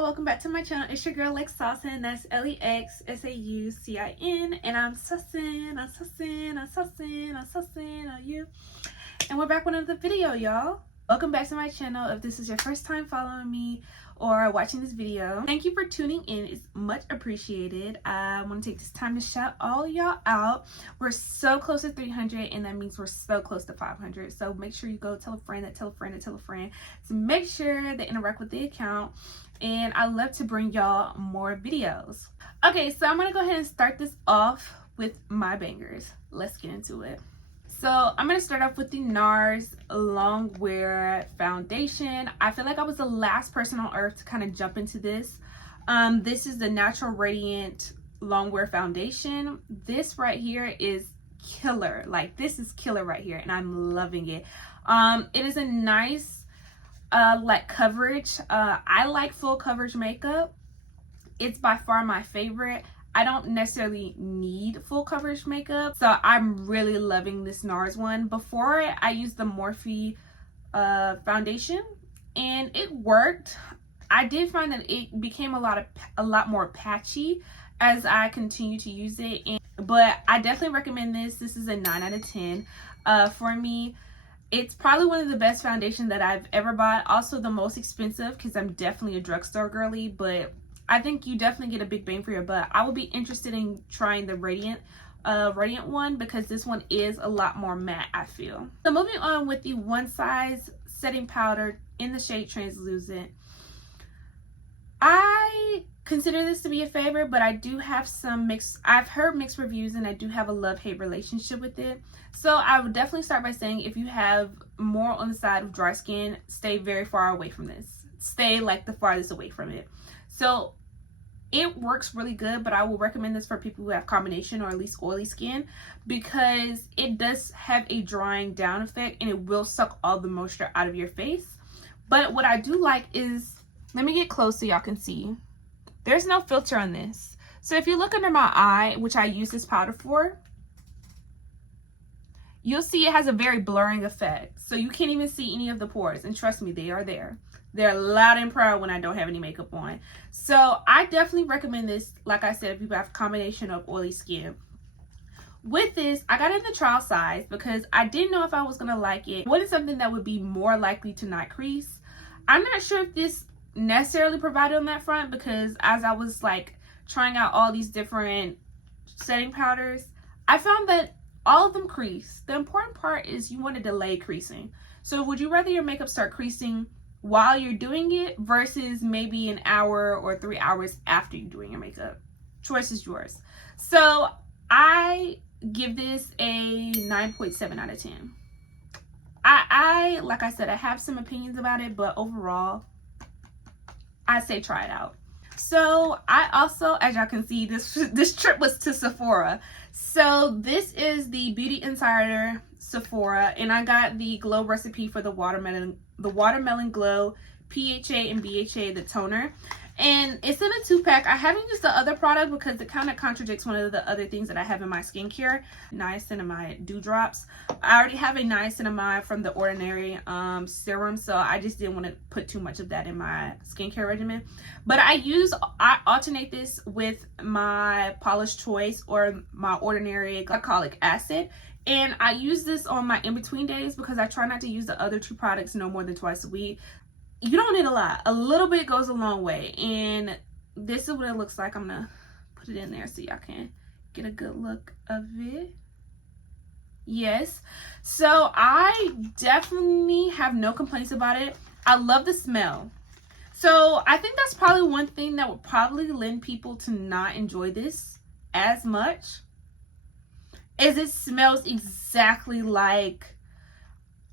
y'all, welcome back to my channel. It's your girl Lex Saucin, that's Lexsaucin, and I'm sussin on you. And we're back with another video, y'all. Welcome back to my channel. If this is your first time following me or watching this video, thank you for tuning in. It's much appreciated. I want to take this time to shout all y'all out. We're so close to 300, and that means we're so close to 500. So make sure you go tell a friend that tell a friend that tell a friend to make sure they interact with the account. And I love to bring y'all more videos. Okay, so I'm gonna go ahead and start this off with my bangers. Let's get into it. So I'm going to start off with the NARS Longwear Foundation. I feel like I was the last person on earth to kind of jump into this. This is the Natural Radiant Longwear Foundation. This right here is killer. Like, this is killer right here, and I'm loving it. It is a nice like coverage. I like full coverage makeup. It's by far my favorite. I don't necessarily need full coverage makeup, so I'm really loving this NARS one. Before I used the Morphe foundation, and it worked. I did find that it became a lot more patchy as I continue to use it, but I definitely recommend this. This is a 9 out of 10 for me. It's probably one of the best foundations that I've ever bought. Also the most expensive, because I'm definitely a drugstore girly, but I think you definitely get a big bang for your buck. I will be interested in trying the Radiant one, because this one is a lot more matte, I feel. So moving on with the Onesize setting powder in the shade Translucent. I consider this to be a favorite, but I do have some I've heard mixed reviews, and I do have a love-hate relationship with it. So I would definitely start by saying, if you have more on the side of dry skin, stay very far away from this. Stay like the farthest away from it. So it works really good, but I will recommend this for people who have combination or at least oily skin, because it does have a drying down effect, and it will suck all the moisture out of your face. But what I do like is, let me get close so y'all can see. There's no filter on this. So if you look under my eye, which I use this powder for, you'll see it has a very blurring effect. So you can't even see any of the pores, and trust me, they are there. They're loud and proud when I don't have any makeup on. So I definitely recommend this, like I said, if you have a combination of oily skin. With this, I got it in the trial size because I didn't know if I was going to like it. What is something that would be more likely to not crease? I'm not sure if this necessarily provided on that front, because as I was like trying out all these different setting powders, I found that all of them crease. The important part is you want to delay creasing. So would you rather your makeup start creasing while you're doing it versus maybe an hour or 3 hours after you're doing your makeup? Choice is yours. So I give this a 9.7 out of 10. I like I said, I have some opinions about it, but overall I say try it out. So I also, as y'all can see, this trip was to Sephora. So this is the Beauty Insider Sephora, and I got the glow recipe for the watermelon glow PHA and BHA, the toner, and it's in a 2-pack. I haven't used the other product because it kind of contradicts one of the other things that I have in my skincare, niacinamide dewdrops. I already have a niacinamide from the Ordinary serum, so I just didn't want to put too much of that in my skincare regimen. But I alternate this with my Polish Choice or my Ordinary glycolic acid. And I use this on my in-between days because I try not to use the other two products no more than twice a week. You don't need a lot. A little bit goes a long way. And this is what it looks like. I'm going to put it in there so y'all can get a good look of it. Yes. So I definitely have no complaints about it. I love the smell. So I think that's probably one thing that would probably lend people to not enjoy this as much, is it smells exactly like,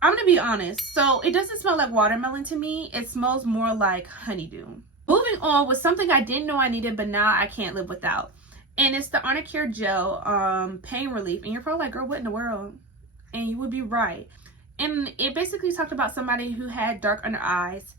I'm gonna be honest, so it doesn't smell like watermelon to me. It smells more like honeydew. Moving on with something I didn't know I needed, but now I can't live without, and it's the Arnicare Gel pain relief. And you're probably like, girl, what in the world? And you would be right. And it basically talked about somebody who had dark under eyes,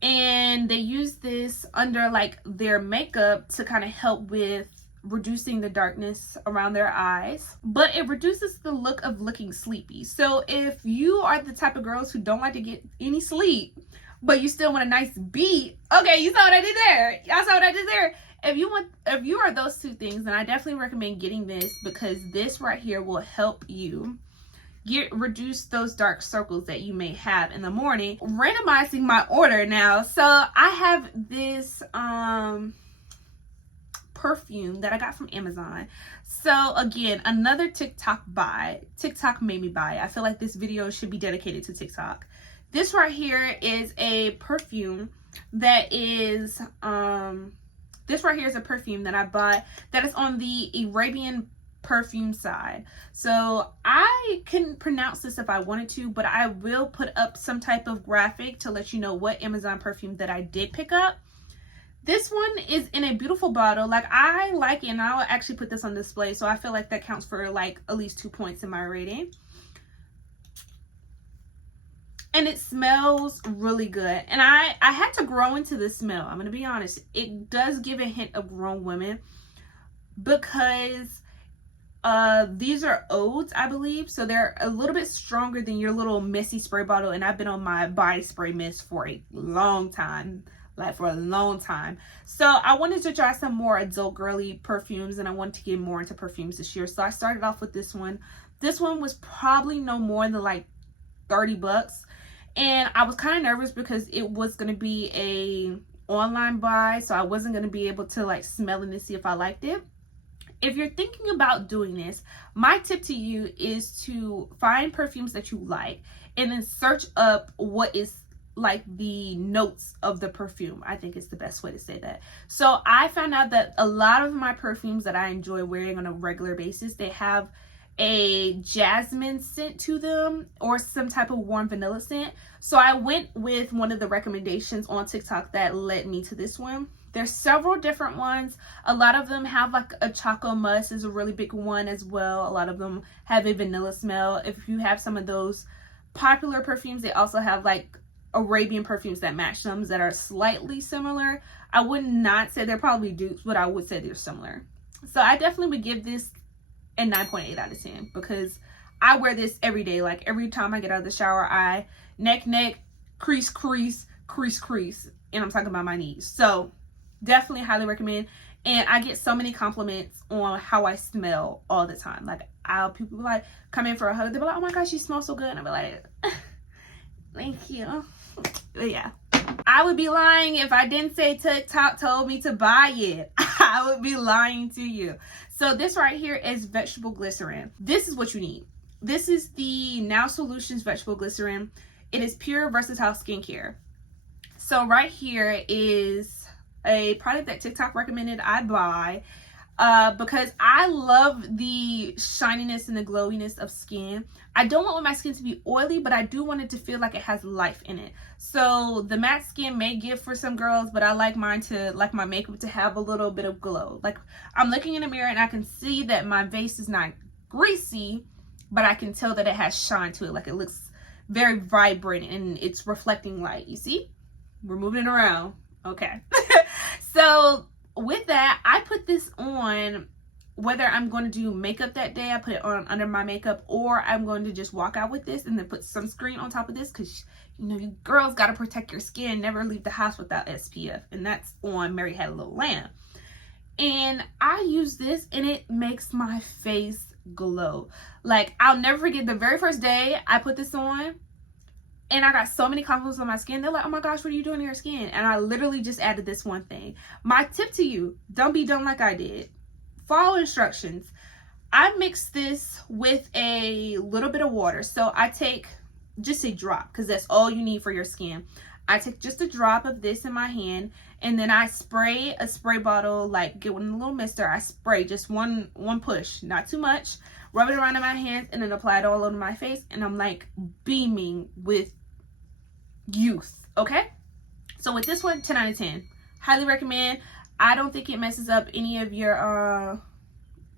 and they used this under like their makeup to kind of help with reducing the darkness around their eyes, but it reduces the look of looking sleepy. So if you are the type of girls who don't like to get any sleep, but you still want a nice beat. Okay, you saw what I did there. Y'all saw what I did there. If you are those two things, then I definitely recommend getting this, because this right here will help you reduce those dark circles that you may have in the morning. Randomizing my order now. So I have this perfume that I got from Amazon. So again, another TikTok buy. TikTok made me buy it. I feel like this video should be dedicated to TikTok. This right here is a perfume that is this right here is a perfume that I bought that is on the Arabian perfume side. So I couldn't pronounce this if I wanted to, but I will put up some type of graphic to let you know what Amazon perfume that I did pick up. This one is in a beautiful bottle. Like, I like it, and I'll actually put this on display, so I feel like that counts for like at least 2 points in my rating. And it smells really good, and I had to grow into this smell. I'm gonna be honest, it does give a hint of grown women, because these are odes, I believe, so they're a little bit stronger than your little messy spray bottle. And I've been on my body spray mist for a long time, so I wanted to try some more adult girly perfumes, and I wanted to get more into perfumes this year. So I started off with this one. This one was probably no more than like 30 bucks, and I was kind of nervous because it was going to be a online buy, so I wasn't going to be able to like smell it and see if I liked it. If you're thinking about doing this, my tip to you is to find perfumes that you like and then search up what is like the notes of the perfume. I think it's the best way to say that. So I found out that a lot of my perfumes that I enjoy wearing on a regular basis, they have a jasmine scent to them or some type of warm vanilla scent. So I went with one of the recommendations on TikTok that led me to this one. There's several different ones. A lot of them have like a choco musk is a really big one as well. A lot of them have a vanilla smell. If you have some of those popular perfumes, they also have like Arabian perfumes that match them that are slightly similar. I would not say they're probably dupes, but I would say they're similar. So I definitely would give this a 9.8 out of 10, because I wear this every day. Like, every time I get out of the shower, I neck, crease, and I'm talking about my knees. So definitely highly recommend. And I get so many compliments on how I smell all the time. Like, people be like, come in for a hug, they'll be like, oh my gosh, you smell so good, and I'll be like, thank you. But yeah, I would be lying if I didn't say TikTok told me to buy it. I would be lying to you. So this right here is vegetable glycerin. This is what you need. This is the Now Solutions vegetable glycerin. It is pure versatile skincare. So right here is a product that TikTok recommended I buy because I love the shininess and the glowiness of skin. I don't want my skin to be oily, but I do want it to feel like it has life in it. So the matte skin may give for some girls, but I like mine to, like my makeup to have a little bit of glow. Like, I'm looking in the mirror and I can see that my base is not greasy, but I can tell that it has shine to it. Like, it looks very vibrant and it's reflecting light. You see? We're moving it around. Okay. So with that, I put this on whether I'm going to do makeup that day. I put it on under my makeup, or I'm going to just walk out with this and then put sunscreen on top of this, because you know, you girls got to protect your skin. Never leave the house without SPF, and that's on Mary Had a Little Lamb. And I use this and it makes my face glow. Like, I'll never forget the very first day I put this on, and I got so many compliments on my skin. They're like, oh my gosh, what are you doing to your skin? And I literally just added this one thing. My tip to you, don't be dumb like I did. Follow instructions. I mix this with a little bit of water. So I take just a drop, because that's all you need for your skin. I take just a drop of this in my hand, and then I spray a spray bottle, like get one little mister. I spray just one push, not too much. Rub it around in my hands and then apply it all over my face, and I'm like beaming with youth. Okay, so with this one, 10 out of 10. Highly recommend. I don't think it messes up any of your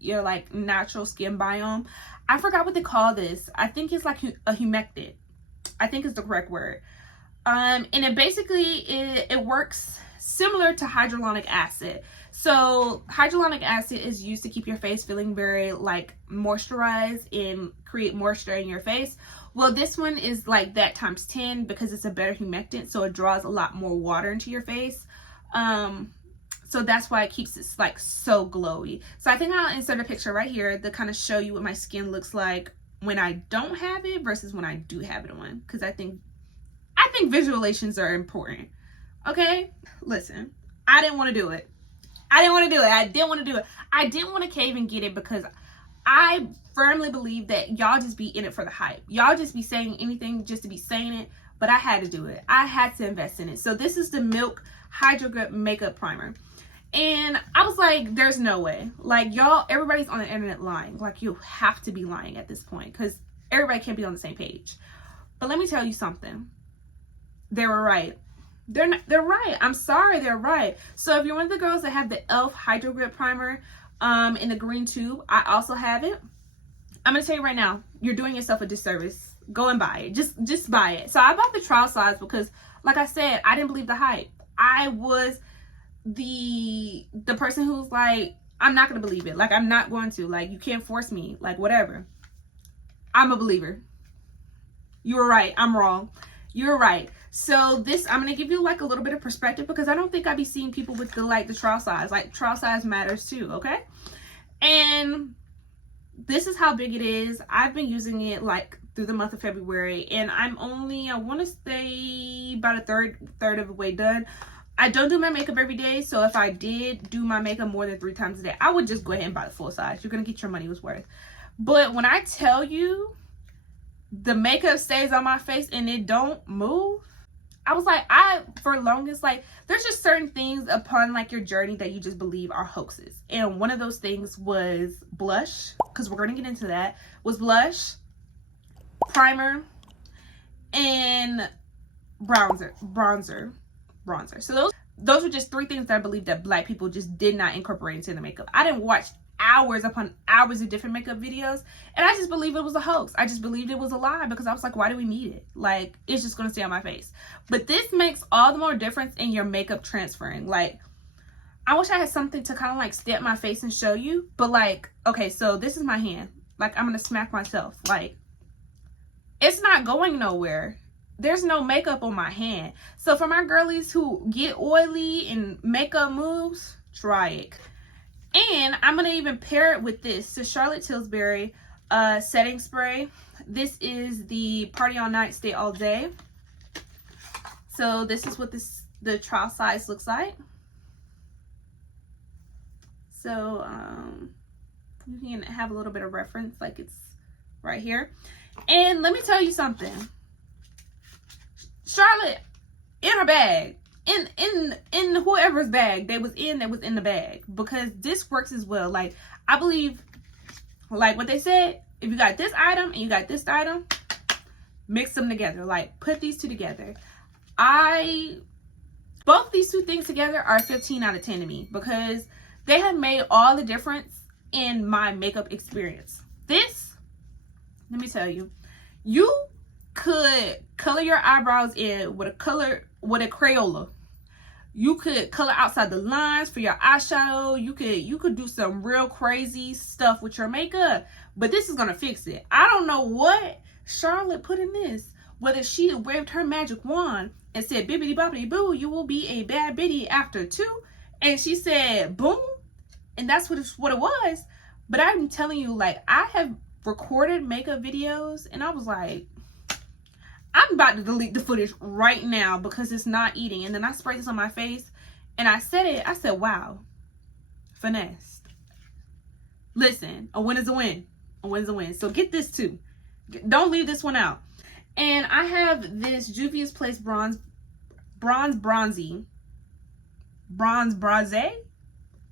like natural skin biome. I forgot what they call this. I think it's like a humectant. I think is the correct word. And it basically it works similar to hyaluronic acid. So hyaluronic acid is used to keep your face feeling very like moisturized and create moisture in your face. Well, this one is like that times 10 because it's a better humectant, so it draws a lot more water into your face. So that's why it keeps it like so glowy. So I think I'll insert a picture right here to kind of show you what my skin looks like when I don't have it versus when I do have it on, because I think visualizations are important. Okay, listen, I didn't want to do it. I didn't want to do it. I didn't want to cave and get it because I firmly believe that y'all just be in it for the hype. Y'all just be saying anything just to be saying it, but I had to do it. I had to invest in it. So this is the Milk Hydro Grip Makeup Primer. And I was like, there's no way. Like, y'all, everybody's on the internet lying. Like, you have to be lying at this point because everybody can't be on the same page. But let me tell you something. They were right. They're right. I'm sorry, they're right. So if you're one of the girls that have the e.l.f. Hydro Grip Primer in the green tube, I also have it. I'm going to tell you right now, you're doing yourself a disservice. Go and buy it. Just buy it. So I bought the trial size because, like I said, I didn't believe the hype. I was the person who's like, I'm not going to believe it. Like, I'm not going to. Like, you can't force me. Like, whatever. I'm a believer. You were right. I'm wrong. You're right. So this, I'm going to give you like a little bit of perspective because I don't think I'd be seeing people with the trial size. Like, trial size matters too, okay? And this is how big it is. I've been using it like through the month of February, and I'm only, I want to say about a third of the way done. I don't do my makeup every day, so if I did do my makeup more than 3 times a day, I would just go ahead and buy the full size. You're going to get your money's worth. But when I tell you the makeup stays on my face and it don't move, I was like, for longest, like, there's just certain things upon like your journey that you just believe are hoaxes. And one of those things was blush, because we're going to get into that, was blush, primer, and bronzer. So those were just 3 things that I believe that Black people just did not incorporate into the makeup. I didn't watch hours upon hours of different makeup videos, and I just believed it was a hoax. I just believed it was a lie because I was like, why do we need it? Like, it's just gonna stay on my face. But this makes all the more difference in your makeup transferring. Like, I wish I had something to kind of like step my face and show you, but like, okay, so this is my hand. Like, I'm gonna smack myself. Like, it's not going nowhere. There's no makeup on my hand. So for my girlies who get oily and makeup moves, try it. And I'm going to even pair it with this. The Charlotte Tilbury setting spray. This is the Party All Night, Stay All Day. So this is what the trial size looks like. So you can have a little bit of reference, like it's right here. And let me tell you something. Charlotte, in her bag, in whoever's bag that was in the bag, because this works as well. Like, I believe, like what they said, if you got this item and you got this item, mix them together. Like, put these 2 together. Both these 2 things together are 15 out of 10 to me because they have made all the difference in my makeup experience. This, let me tell you, you could color your eyebrows in with a Crayola. You could color outside the lines for your eyeshadow. You could do some real crazy stuff with your makeup, but this is gonna fix it. I don't know what Charlotte put in this, whether she waved her magic wand and said bibbidi bobbidi boo, you will be a bad bitty after 2, and she said boom, and that's what it was. But I'm telling you, like, I have recorded makeup videos and I was like, I'm about to delete the footage right now because it's not eating. And then I sprayed this on my face and I said, wow, finesse. Listen, a win is a win. A win is a win. So get this too. Don't leave this one out. And I have this Juvia's Place Bronze Bronze,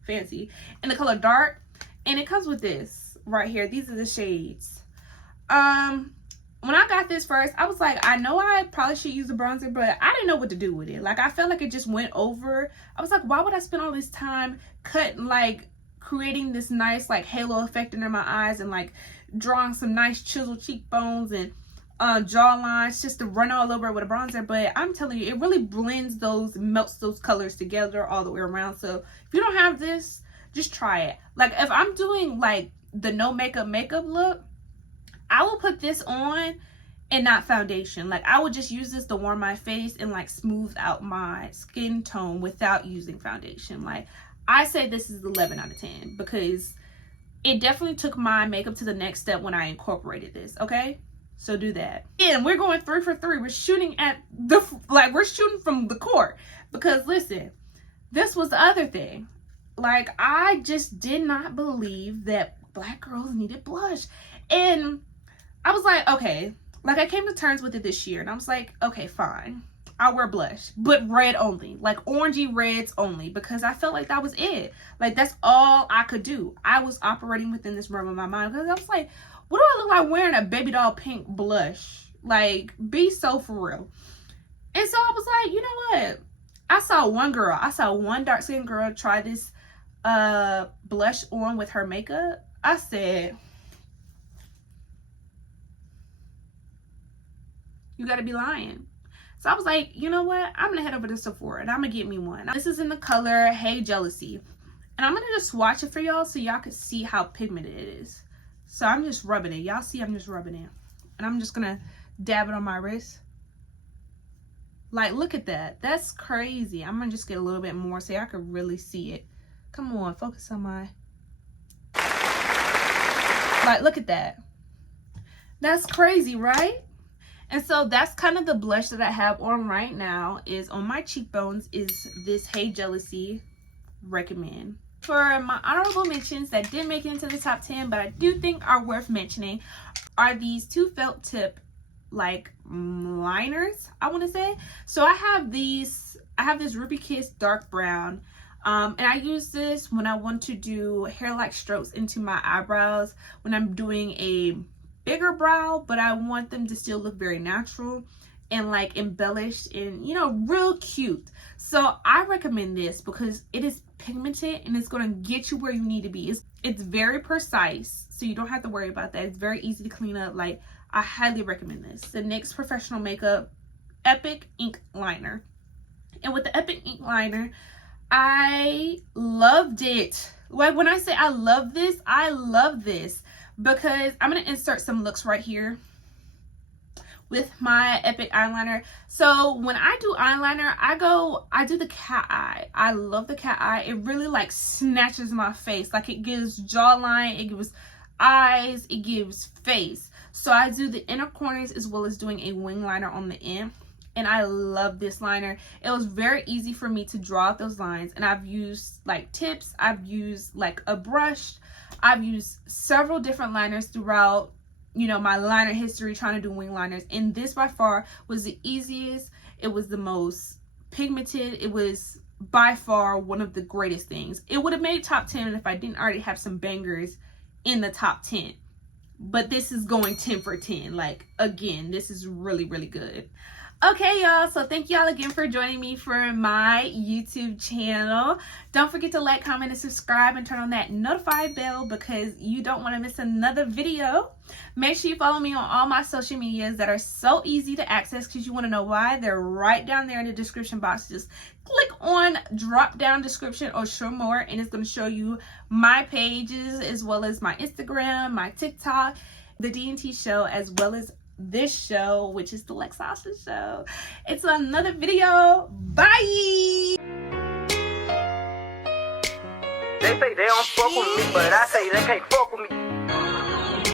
fancy, in the color dark. And it comes with this right here. These are the shades. When I got this first, I was like, I know I probably should use a bronzer, but I didn't know what to do with it. Like, I felt like it just went over. I was like, why would I spend all this time creating this nice, like, halo effect under my eyes and, like, drawing some nice chiseled cheekbones and jawlines just to run all over it with a bronzer? But I'm telling you, it really blends melts those colors together all the way around. So if you don't have this, just try it. Like, if I'm doing, like, the no makeup look, I will put this on and not foundation. Like, I would just use this to warm my face and like smooth out my skin tone without using foundation. Like, I say this is 11 out of 10 because it definitely took my makeup to the next step when I incorporated this. Okay, so do that. And we're going 3 for 3. We're shooting at the, like, we're shooting from the court, because listen, this was the other thing. Like, I just did not believe that Black girls needed blush. And I was like, okay, like, I came to terms with it this year, and I was like, okay, fine, I'll wear blush, but red only, like orangey reds only, because I felt like that was it. Like, that's all I could do. I was operating within this realm of my mind, because I was like, what do I look like wearing a baby doll pink blush? Like, be so for real. And so I was like, you know what? I saw one dark skinned girl try this blush on with her makeup. I said, you gotta be lying. So I was like, you know what? I'm gonna head over to Sephora and I'm gonna get me one. This is in the color Hey Jealousy. And I'm gonna just swatch it for y'all so y'all can see how pigmented it is. So I'm just rubbing it. Y'all see I'm just rubbing it. And I'm just gonna dab it on my wrist. Like, look at that. That's crazy. I'm gonna just get a little bit more so y'all can really see it. Come on, focus on my... Like, look at that. That's crazy, right? And so that's kind of the blush that I have on right now, is on my cheekbones, is this Hey Jealousy. Recommend. For my honorable mentions that didn't make it into the top 10, but I do think are worth mentioning, are these two felt tip like liners, I want to say. So I have this Ruby Kiss dark brown, and I use this when I want to do hair-like strokes into my eyebrows when I'm doing a bigger brow, but I want them to still look very natural and like embellished and, you know, real cute. So I recommend this because it is pigmented and it's going to get you where you need to be. It's very precise, so you don't have to worry about that. It's very easy to clean up. Like, I highly recommend this. The NYX Professional Makeup Epic Ink Liner. And with the Epic Ink Liner, I loved it. Like, when I say I love this because I'm going to insert some looks right here with my Epic eyeliner. So when I do eyeliner, I do the cat eye. I love the cat eye. It really like snatches my face. Like, it gives jawline, it gives eyes, it gives face. So I do the inner corners as well as doing a wing liner on the end. And I love this liner. It was very easy for me to draw out those lines. And I've used like tips. I've used like a brush. I've used several different liners throughout, you know, my liner history trying to do wing liners. And this by far was the easiest. It was the most pigmented. It was by far one of the greatest things. It would have made top 10 if I didn't already have some bangers in the top 10. But this is going 10 for 10. Like, again, this is really, really good. Okay, y'all, so thank y'all again for joining me for my YouTube channel. Don't forget to like, comment, and subscribe, and turn on that notify bell because you don't want to miss another video. Make sure you follow me on all my social medias that are so easy to access, because you want to know why. They're right down there in the description box. Just click on drop down description or show more, and it's going to show you my pages as well as my Instagram, my TikTok, the D&T show, as well as this show, which is the Lexasa show. It's another video. Bye. They say they don't fuck with me, but I say they can't fuck with me.